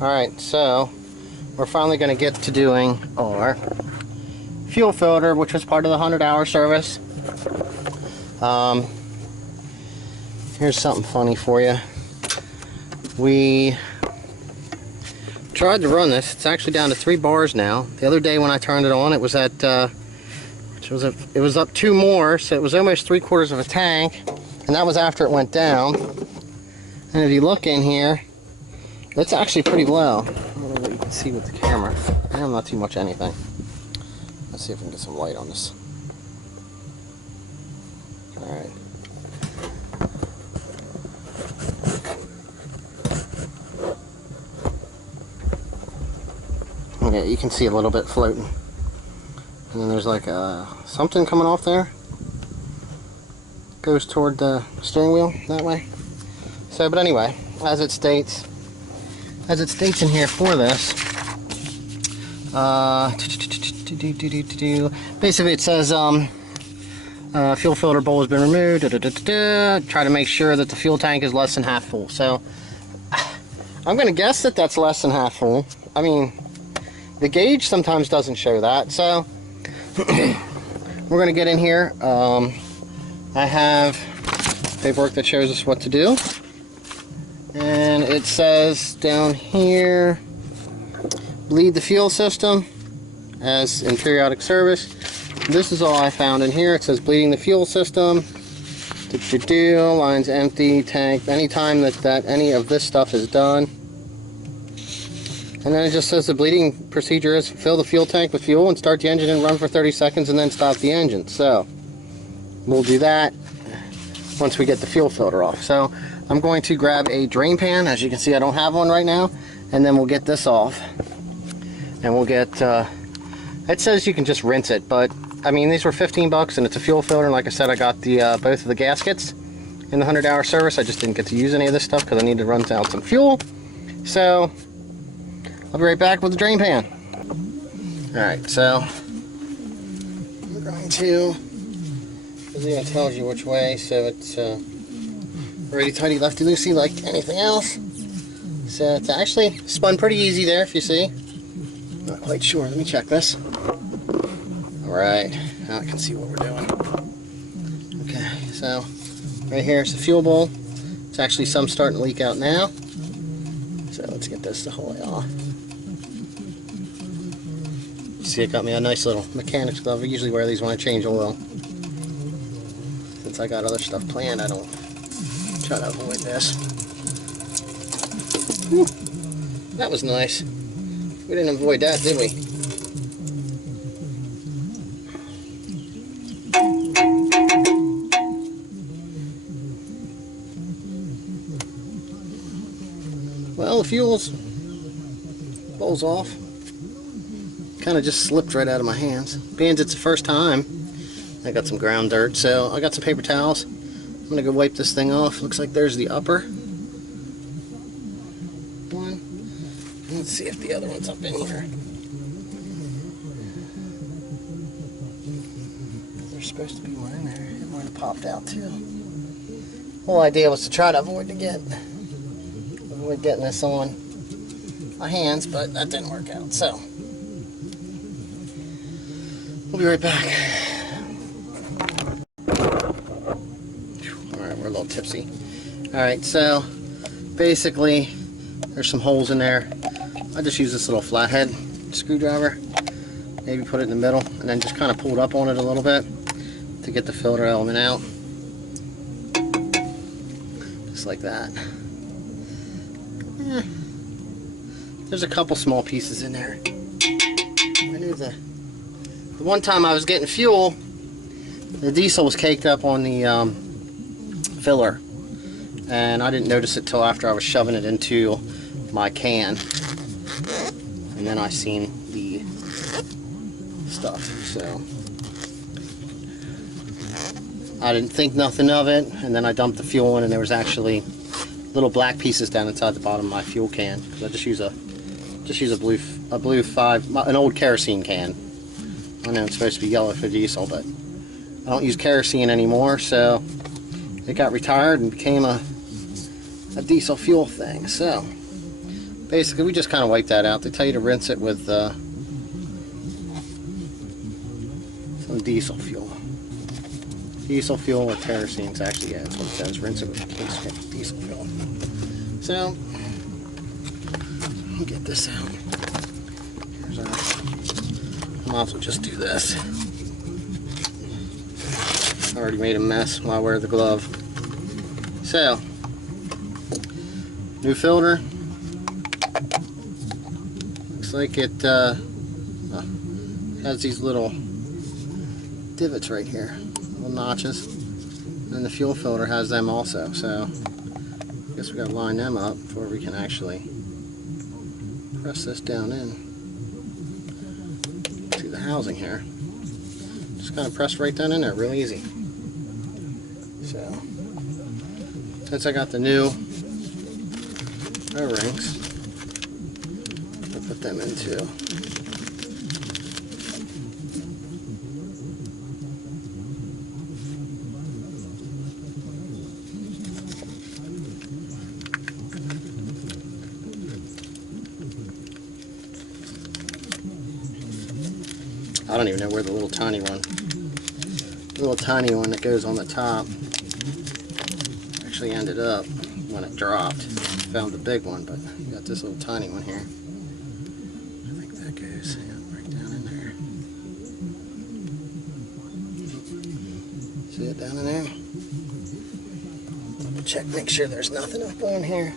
Alright, so we're finally going to get to doing our fuel filter, which was part of the 100-hour service. Here's something funny for you. We tried to run this. It's actually down to 3 bars now. The other day when I turned it on, it was at it was up 2 more, so it was almost 3/4 of a tank, and that was after it went down. And if you look in here, it's actually pretty low. I don't know what you can see with the camera. Not too much anything. Let's see if we can get some light on this. Alright. Yeah, you can see a little bit floating. And then there's like something coming off there. Goes toward the steering wheel that way. So, but anyway, as it states in here for this, basically it says fuel filter bowl has been removed. Try to make sure that the fuel tank is less than half full. So I'm going to guess that that's less than half full. I mean, the gauge sometimes doesn't show that. So we're going to get in here. I have paperwork that shows us what to do. And it says down here, bleed the fuel system as in periodic service. This is all I found in here. It says bleeding the fuel system. Line's empty, tank. Anytime that any of this stuff is done. And then it just says the bleeding procedure is fill the fuel tank with fuel and start the engine and run for 30 seconds and then stop the engine. So we'll do that once we get the fuel filter off. So I'm going to grab a drain pan. As you can see, I don't have one right now. And then we'll get this off. And we'll get, it says you can just rinse it, but I mean, these were 15 bucks and it's a fuel filter. And like I said, I got the both of the gaskets in the 100-hour service. I just didn't get to use any of this stuff because I need to run out some fuel. So I'll be right back with the drain pan. Alright, so we're going to, it even tells you which way, so it's righty tighty lefty loosey like anything else. So it's actually spun pretty easy there, if you see. Not quite sure. Let me check this. Alright, now I can see what we're doing. Okay, so right here is the fuel bowl. It's actually some starting to leak out now. So let's get this the whole way off. See, it got me a nice little mechanic's glove. I usually wear these when I change oil. Since I got other stuff planned, I don't try to avoid this. Whew. That was nice. We didn't avoid that, did we? Well, the fuel's bowl's off. Kind of just slipped right out of my hands. Being it's the first time, I got some ground dirt, so I got some paper towels. I'm gonna go wipe this thing off. Looks like there's the upper one. Let's see if the other one's up in here. There's supposed to be one in there. It might have popped out too. The whole idea was to try to avoid getting this on my hands, but that didn't work out. So we'll be right back. Alright, we're a little tipsy. Alright, so basically there's some holes in there. I just use this little flathead screwdriver. Maybe put it in the middle and then just kind of pull it up on it a little bit to get the filter element out. Just like that. There's a couple small pieces in there. I knew the one time I was getting fuel, the diesel was caked up on the filler, and I didn't notice it till after I was shoving it into my can, and then I seen the stuff. So I didn't think nothing of it, and then I dumped the fuel in, and there was actually little black pieces down inside the bottom of my fuel can. Cause I just use a blue 5, an old kerosene can. I know it's supposed to be yellow for diesel, but I don't use kerosene anymore, so it got retired and became a diesel fuel thing. So basically we just kind of wipe that out. They tell you to rinse it with some diesel fuel. Diesel fuel with kerosene, actually, yeah, that's what it says. Rinse it with diesel fuel. So, let me get this out. Here's our, I might as well just do this. I already made a mess while I wear the glove. So, new filter. Looks like it has these little divots right here, little notches. And the fuel filter has them also. So, I guess we gotta line them up before we can actually press this down in to the housing here. Just kind of press right down in there, real easy. So, since I got the new O-rings, I'll put them in too. I don't even know where the little tiny one that goes on the top actually ended up when it dropped. Found the big one, but you got this little tiny one here. I think that goes right down in there. See it down in there? Double check, make sure there's nothing up on here.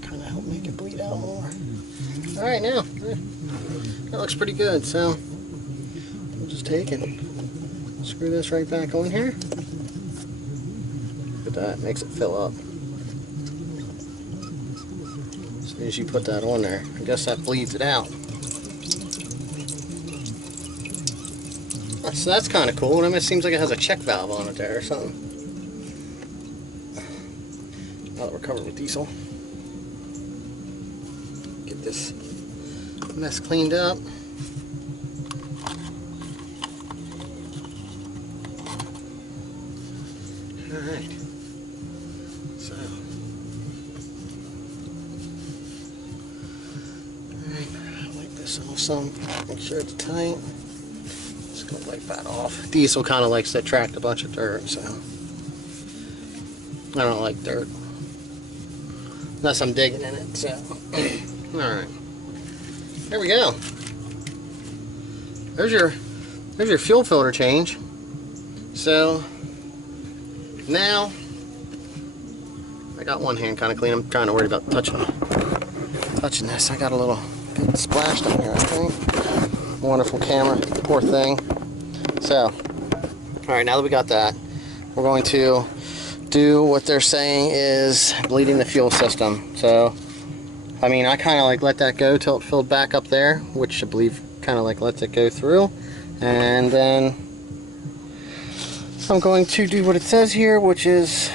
Kind of help make it bleed out more. All right, now that looks pretty good. So we'll just take and screw this right back on here. Look at that, makes it fill up. As soon as you put that on there, I guess that bleeds it out. So that's kind of cool. I mean, it seems like it has a check valve on it there or something. Now that we're covered with diesel, get this mess cleaned up. Alright, so alright, wipe this off some, make sure it's tight. Just gonna wipe that off. Diesel kind of likes to attract a bunch of dirt, so I don't like dirt unless I'm digging in it. So alright, there we go. There's your fuel filter change. So now I got one hand kind of clean. I'm kind of worried about touching this. I got a little bit splashed on here, I think. Wonderful camera, poor thing. So, all right, now that we got that, we're going to do what they're saying is bleeding the fuel system. So, I mean, I kind of like let that go till it filled back up there, which I believe kind of like lets it go through, and then I'm going to do what it says here, which is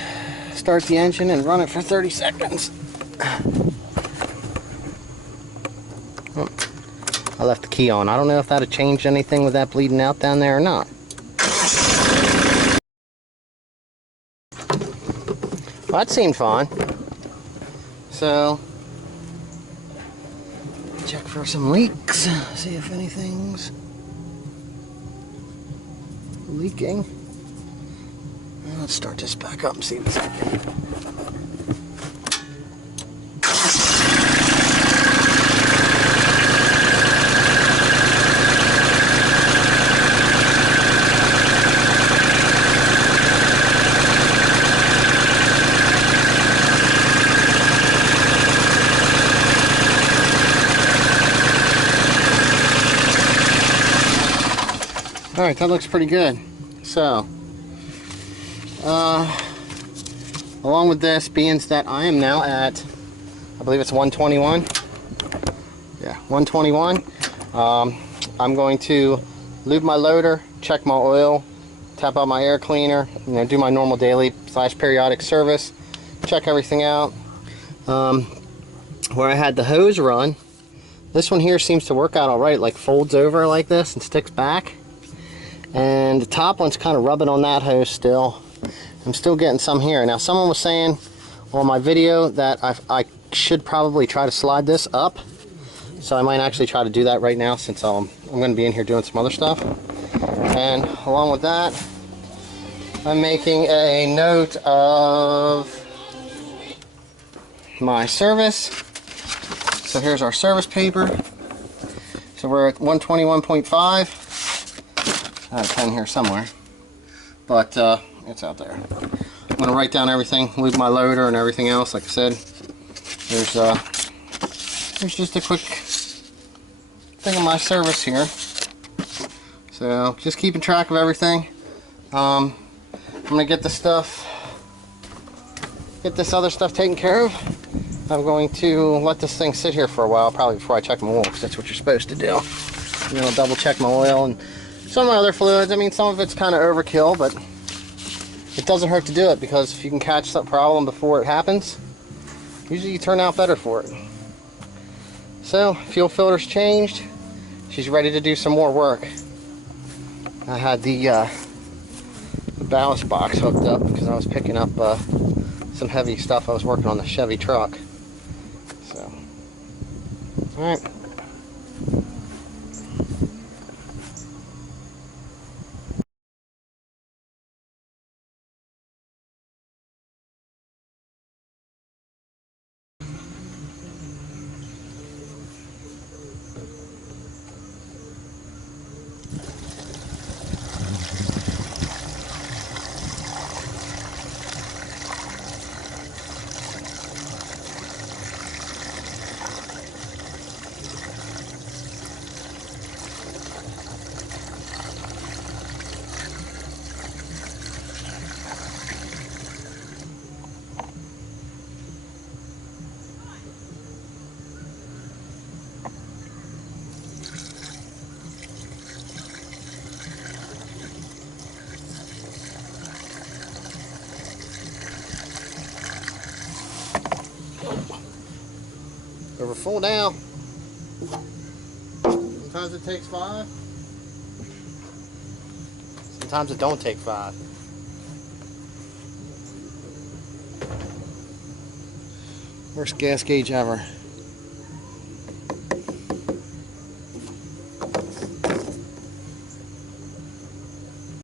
start the engine and run it for 30 seconds. Oh, I left the key on. I don't know if that had changed anything with that bleeding out down there or not. Well, that seemed fine. So, check for some leaks, see if anything's leaking. Let's start this back up and see what's happening. Alright, that looks pretty good. So, along with this, being that I am now at, I believe it's 121. Yeah, 121. I'm going to lube my loader, check my oil, tap out my air cleaner, do my normal daily / periodic service, check everything out. Where I had the hose run, this one here seems to work out alright, like folds over like this and sticks back. and the top one's kind of rubbing on that hose still. I'm still getting some here. Now someone was saying on my video that I should probably try to slide this up, so I might actually try to do that right now since I'm going to be in here doing some other stuff. And along with that, I'm making a note of my service. So here's our service paper. So we're at 121.5. I have a pen here somewhere, but it's out there. I'm going to write down everything, leave my loader and everything else. Like I said, there's just a quick thing of my service here. So just keeping track of everything. I'm going to get this other stuff taken care of. I'm going to let this thing sit here for a while, probably before I check my oil, because that's what you're supposed to do. You know, double check my oil and some of my other fluids. I mean, some of it's kind of overkill, but it doesn't hurt to do it, because if you can catch some problem before it happens, usually you turn out better for it. So, fuel filter's changed. She's ready to do some more work. I had the ballast box hooked up because I was picking up some heavy stuff. I was working on the Chevy truck. So, alright. We're full now. Sometimes it takes 5. Sometimes it don't take 5. Worst gas gauge ever.